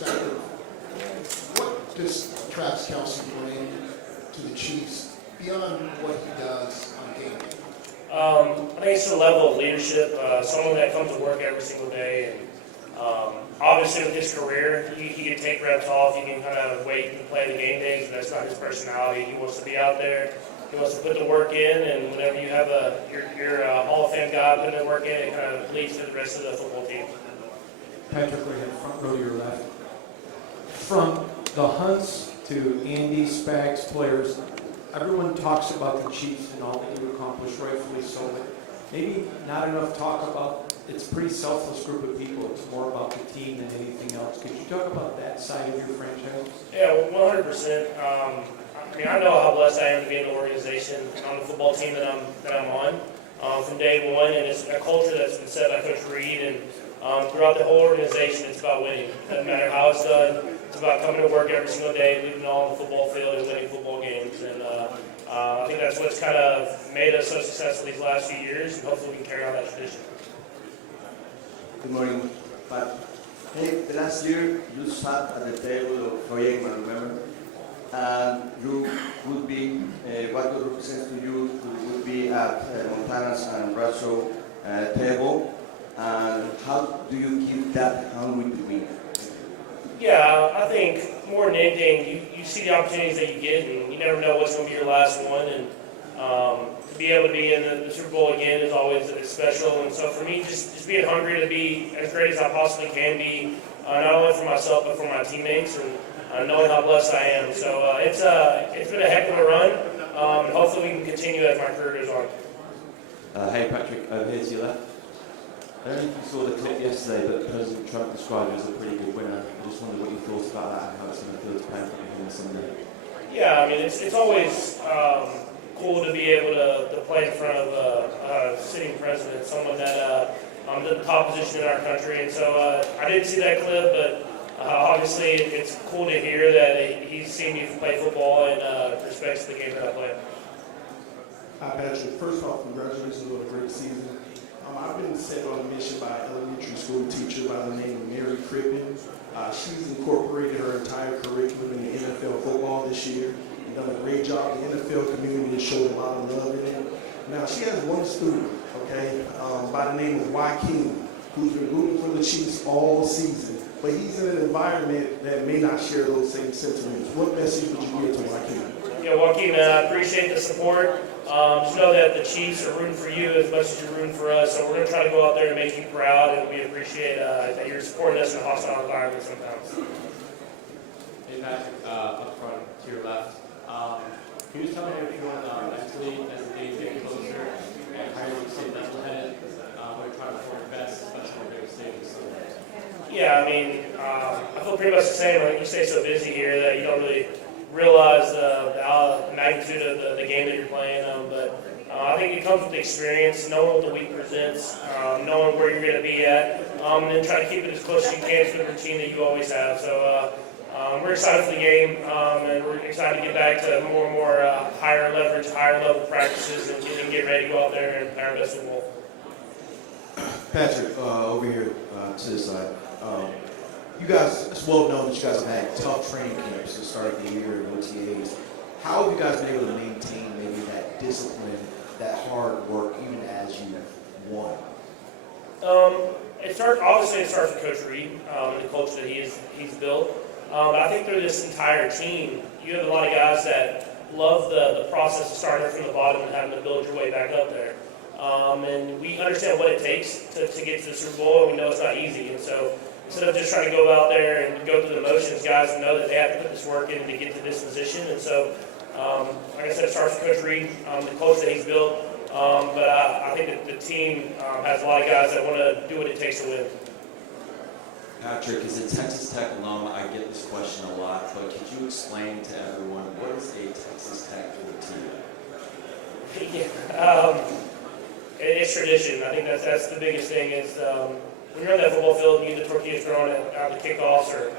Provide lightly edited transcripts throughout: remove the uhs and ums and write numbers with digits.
perspective, what does Travis Kelce bring to the Chiefs beyond what he does on game day? I think it's a level of leadership, someone that comes to work every single day. And obviously with his career, he can take reps off, he can kind of wait and play the game days, but that's not his personality. He wants to be out there. He wants to put the work in, and whenever you have your Hall of Fame guy putting the work in, it kind of leads to the rest of the football team. Patrick, right here, front row to your left. From the Hunts to Andy, Spags, players, everyone talks about the Chiefs and all that you accomplished, rightfully so, but maybe not enough talk about it's a pretty selfless group of people. It's more about the team than anything else. Could you talk about that side of your franchise? Yeah, 100%. I mean, I know how blessed I am to be in the organization, on the football team that I'm on from day one, and it's a culture that's been set by Coach Reed, and throughout the whole organization, it's about winning. It doesn't matter how it's done. It's about coming to work every single day, leaving it all on the football field and winning football games. And I think that's what's kind of made us so successful these last few years, and hopefully we can carry on that tradition. Good morning, Pat. Hey, last year you sat at the table of Roy Eggman, remember? And you would be, what would represent to you would be at Montana's and Bradshaw table. And how do you keep that hungry to win? Yeah, I think more than anything, you see the opportunities that you get, and you never know what's going to be your last one. And to be able to be in the Super Bowl again is always special. And so for me, just being hungry to be as great as I possibly can be, not only for myself but for my teammates, and knowing how blessed I am. So it's been a heck of a run, and hopefully we can continue as my career goes on. Hey Patrick, over here to your left. I don't know if you saw the clip yesterday, but President Trump described you as a pretty good winner. I just wondered what you thought about that and how it's going to feel to play for him on Sunday. Yeah, I mean, it's always cool to be able to play in front of a sitting president, someone that did the top position in our country. And so I didn't see that clip, but obviously it's cool to hear that he's seen me play football and respects the game that I play. Hi, Patrick. First off, congratulations on a great season. I've been set on a mission by an elementary school teacher by the name of Mary Crippen. She's incorporated her entire curriculum in the NFL football this year and done a great job. The NFL community has showed a lot of love in it. Now, she has one student, okay, by the name of Joaquin, who's been rooting for the Chiefs all season, but he's in an environment that may not share those same sentiments. What message would you give to Joaquin? Yeah, Joaquin, I appreciate the support. Just know that the Chiefs are rooting for you as much as you're rooting for us, so we're going to try to go out there and make you proud, and we appreciate that you're supporting us in a hostile environment sometimes. Hey Patrick, up front to your left. Can you just tell me how you're feeling mentally as the days get closer, and how you stay level-headed when you're trying to perform your best, especially on big stages? Yeah, I mean, I feel pretty much the same. I think you stay so busy here that you don't really realize the magnitude of the game that you're playing. But I think it comes with experience, knowing what the week presents, knowing where you're going to be at, and then try to keep it as close as you can to the routine that you always have. So we're excited for the game, and we're excited to get back to more and more higher leverage, higher level practices, and get ready to go out there and play our best football. Patrick, over here to this side. You guys, it's well known that you guys have had tough training camps to start the year and OTAs. How have you guys been able to maintain maybe that discipline, that hard work, even as you won? It starts with Coach Reed and the culture that he's built. But I think through this entire team, you have a lot of guys that love the process of starting from the bottom and having to build your way back up there. And we understand what it takes to get to the Super Bowl, and we know it's not easy. And so instead of just trying to go out there and go through the motions, guys know that they have to put this work in to get to this position. And so, like I said, it starts with Coach Reed, the culture that he's built. But I think that the team has a lot of guys that want to do what it takes to win. Patrick, as a Texas Tech alum, I get this question a lot, but could you explain to everyone what is a Texas Tech tortilla? Yeah, it's tradition. I think that's the biggest thing is when you're on that football field and you get the tortillas thrown out the kickoffs or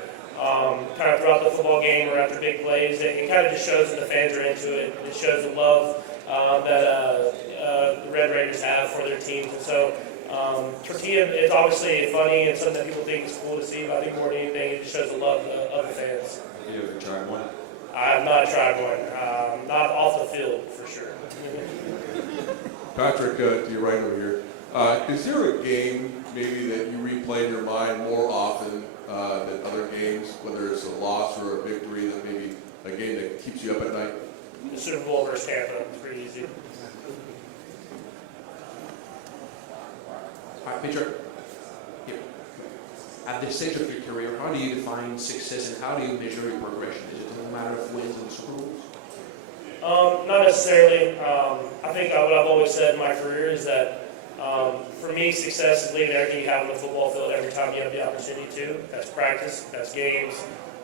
kind of throughout the football game or after big plays, it kind of just shows that the fans are into it. It shows the love that the Red Raiders have for their teams. And so Tortilla is obviously funny and something that people think is cool to see, but I think more than anything, it just shows the love of the fans. Have you ever tried one? I have not tried one, not off the field for sure. Patrick, to your right over here, is there a game maybe that you replay in your mind more often than other games, whether it's a loss or a victory, that maybe a game that keeps you up at night? The Super Bowl versus Tampa, it's pretty easy. All right, Patrick. Here. At this stage of your career, how do you define success and how do you measure your progression? Is it a matter of wins and Super Bowls? Not necessarily. I think what I've always said in my career is that for me, success is leaving everything you have on the football field every time you have the opportunity to. That's practice, that's games,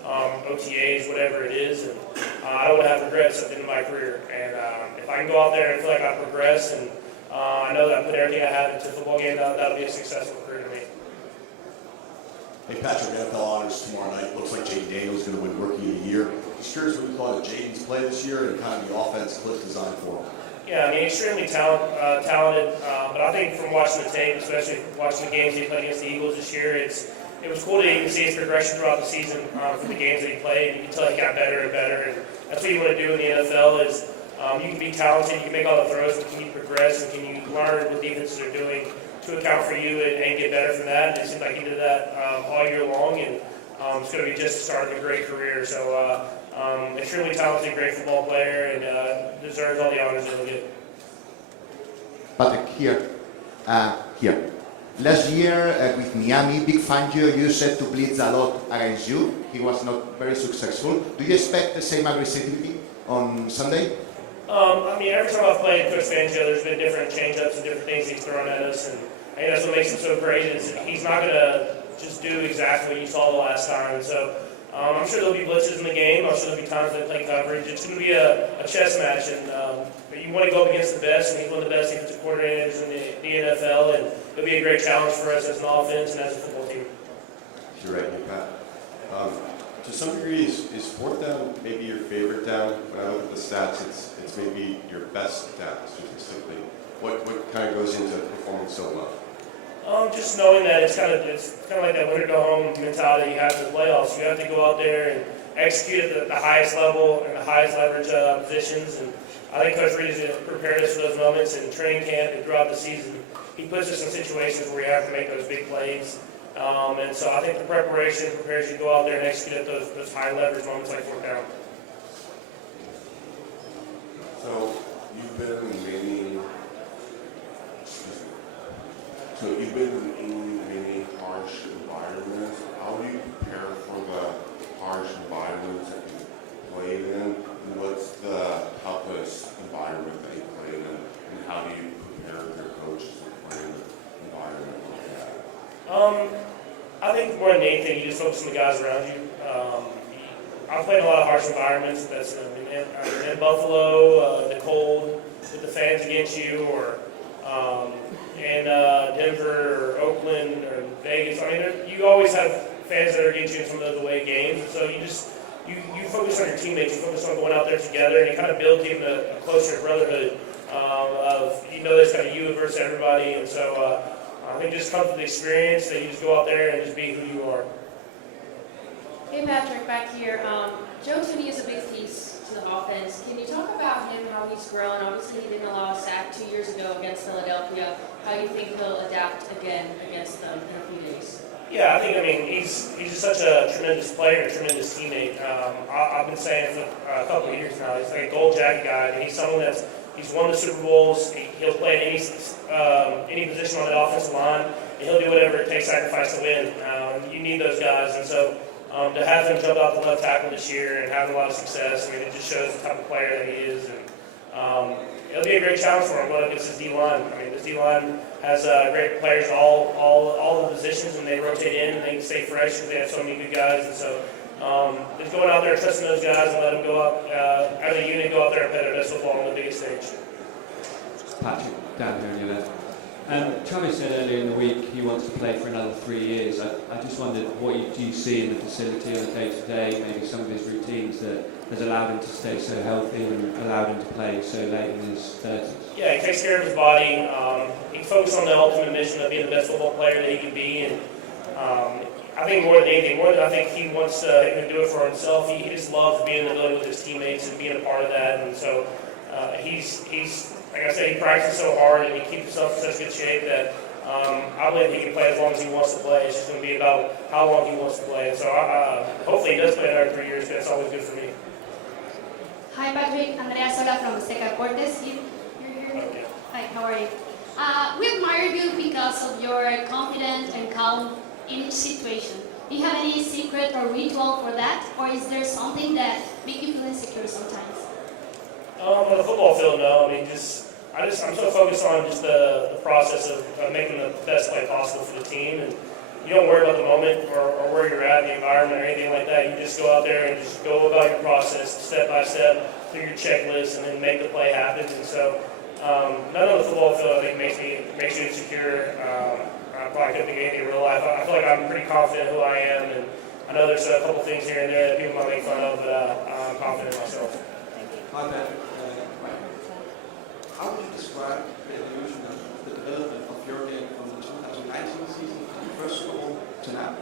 OTAs, whatever it is. And I don't have regrets at the end of my career. And if I can go out there and feel like I progress and I know that I put everything I have into a football game, that'll be a successful career to me. Hey Patrick, NFL honors tomorrow night. Looks like Jaden Daniels is going to win Rookie of the Year. Just curious what you thought of Jaden's play this year and kind of the offense Cliff designed for him. Yeah, I mean, extremely talented, but I think from watching the tape, especially watching the games he played against the Eagles this year, it was cool to even see his progression throughout the season for the games that he played. You can tell he got better and better, and that's what you want to do in the NFL is you can be talented, you can make all the throws, but can you progress and can you learn what defenses are doing to account for you and get better from that? And it seems like he did that all year long, and it's going to be just the start of a great career. So extremely talented, great football player, and deserves all the honors that he'll get. Patrick, here. Here. Last year with Miami, Big Fangio used to blitz a lot against you. He was not very successful. Do you expect the same aggressivity on Sunday? I mean, every time I've played Coach Fangio, there's been different change-ups and different things he's thrown at us, and I think that's what makes him so great is he's not going to just do exactly what you saw the last time. And so I'm sure there'll be blitzes in the game. I'm sure there'll be times they play coverage. It's going to be a chess match, and you want to go up against the best, and he's one of the best defensive coordinators in the NFL, and it'll be a great challenge for us as an offense and as a football team. You're right, hey, Pat. To some degree, is fourth down maybe your favorite down? When I look at the stats, it's maybe your best down statistically. What kind of goes into performing so well? Just knowing that it's kind of like that winner go home mentality you have in the playoffs. You have to go out there and execute at the highest level and the highest leverage positions. And I think Coach Reed has prepared us for those moments in training camp and throughout the season. He puts us in situations where we have to make those big plays. And so I think the preparation prepares you to go out there and execute at those high leverage moments like fourth down. So you've been in many harsh environments. How do you prepare for the harsh environments that you played in? And what's the toughest environment that you played in? And how do you prepare your coaches to play in an environment like that? I think more than anything, you just focus on the guys around you. I've played in a lot of harsh environments. That's in Buffalo, the cold, with the fans against you, or in Denver, or Oakland, or Vegas. I mean, you always have fans that are against you in some of those away games. And so you focus on your teammates. You focus on going out there together, and you kind of build even a closer brotherhood of there's kind of you versus everybody. And so I think just comes with the experience that you just go out there and just be who you are. Hey Patrick, back here. Joe Tooney is a big piece to the offense. Can you talk about him, how he's grown? Obviously, he didn't allow a sack 2 years ago against Philadelphia. How you think he'll adapt again against them in a few days? Yeah, I mean, he's just such a tremendous player, a tremendous teammate. I've been saying for a couple of years now, he's like a gold jacket guy, and he's someone he's won the Super Bowls. He'll play any position on the offensive line, and he'll do whatever it takes, sacrifice to win. You need those guys, and so to have him jump out the left tackle this year and have a lot of success, I mean, it just shows the type of player that he is. And it'll be a great challenge for him going against his D-line. I mean, this D-line has great players in all the positions, and they rotate in and they can stay fresh because they have so many good guys. And so just going out there and trusting those guys and let them go up as a unit, go out there and play their best football on the biggest stage. Patrick, down here on your left. Travis said earlier in the week he wants to play for another 3 years. I just wondered what do you see in the facility on a day-to-day, maybe some of his routines that has allowed him to stay so healthy and allowed him to play so late in his 30s? Yeah, he takes care of his body. He focuses on the ultimate mission of being the best football player that he can be. And I think more than anything, I think he wants to do it for himself. He just loves being in the building with his teammates and being a part of that. And so he's like I said, he practices so hard and he keeps himself in such good shape that I believe he can play as long as he wants to play. It's just going to be about how long he wants to play. And so hopefully he does play another 3 years, because that's always good for me. Hi Patrick, Andrea Sola from Seca Cortes. You're here? Okay. Hi, how are you? We admire you because of your confidence and calm in each situation. Do you have any secret or ritual for that? Or is there something that makes you feel insecure sometimes? On the football field, no. I mean, I'm so focused on just the process of making the best play possible for the team. And you don't worry about the moment or where you're at in the environment or anything like that. You just go out there and just go about your process step by step through your checklist and then make the play happen. And so none of the football field, I think, makes you insecure. I probably couldn't think of anything in real life. I feel like I'm pretty confident in who I am. And I know there's a couple things here and there that people might make fun of, but I'm confident in myself. Hi, Patrick. How would you describe the evolution of the development of your game from the 2019 season, the first Super Bowl, to now?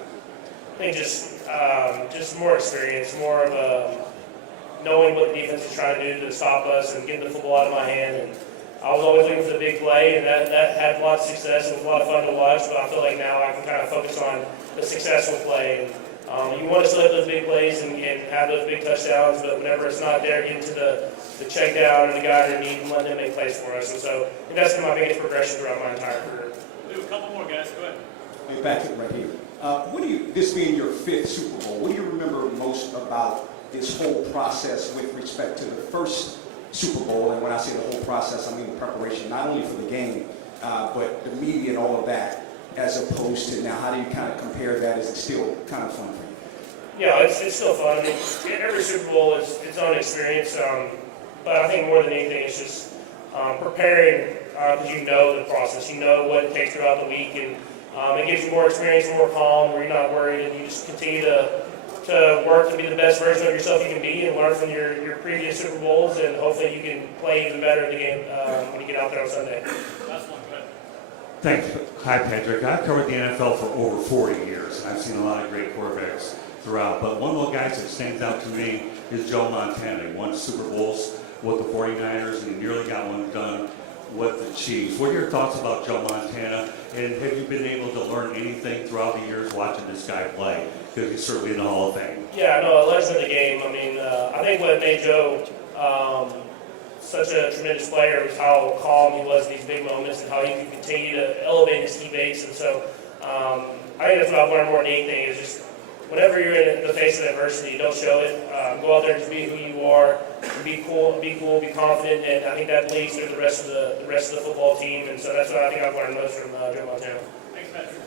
I think just more experience, more of knowing what the defense is trying to do to stop us and get the football out of my hand. And I was always looking for the big play, and that had a lot of success. It was a lot of fun to watch, but I feel like now I can kind of focus on the successful play. And you want to still have those big plays and have those big touchdowns, but whenever it's not there, get into the check down or the guy underneath and let them make plays for us. And so I think that's been my biggest progression throughout my entire career. We'll do a couple more, guys. Go ahead. Hey, Patrick, right here. This being your 5th Super Bowl, what do you remember most about this whole process with respect to the first Super Bowl? And when I say the whole process, I mean the preparation, not only for the game, but the media and all of that, as opposed to now. How do you kind of compare that? Is it still kind of fun for you? Yeah, it's still fun. I mean, every Super Bowl is its own experience, but I think more than anything, it's just preparing because you know the process, you know what it takes throughout the week, and it gives you more experience, more calm, where you're not worried, and you just continue to work to be the best version of yourself you can be, and learn from your previous Super Bowls, and hopefully you can play even better in the game when you get out there on Sunday. Last one, go ahead. Thanks. Hi, Patrick. I've covered the NFL for over 40 years, and I've seen a lot of great quarterbacks throughout. But one of the guys that stands out to me is Joe Montana. He won Super Bowls with the 49ers, and he nearly got one done with the Chiefs. What are your thoughts about Joe Montana, and have you been able to learn anything throughout the years watching this guy play? Because he's certainly in the Hall of Fame. Yeah, no, a legend of the game. I mean, I think what made Joe such a tremendous player was how calm he was in these big moments and how he could continue to elevate his teammates. And so I think that's what I've learned more than anything is just whenever you're in the face of adversity, don't show it. Go out there and just be who you are. Be cool, be confident, and I think that leads through the rest of the football team. And so that's what I think I've learned most from Joe Montana. Thanks, Patrick.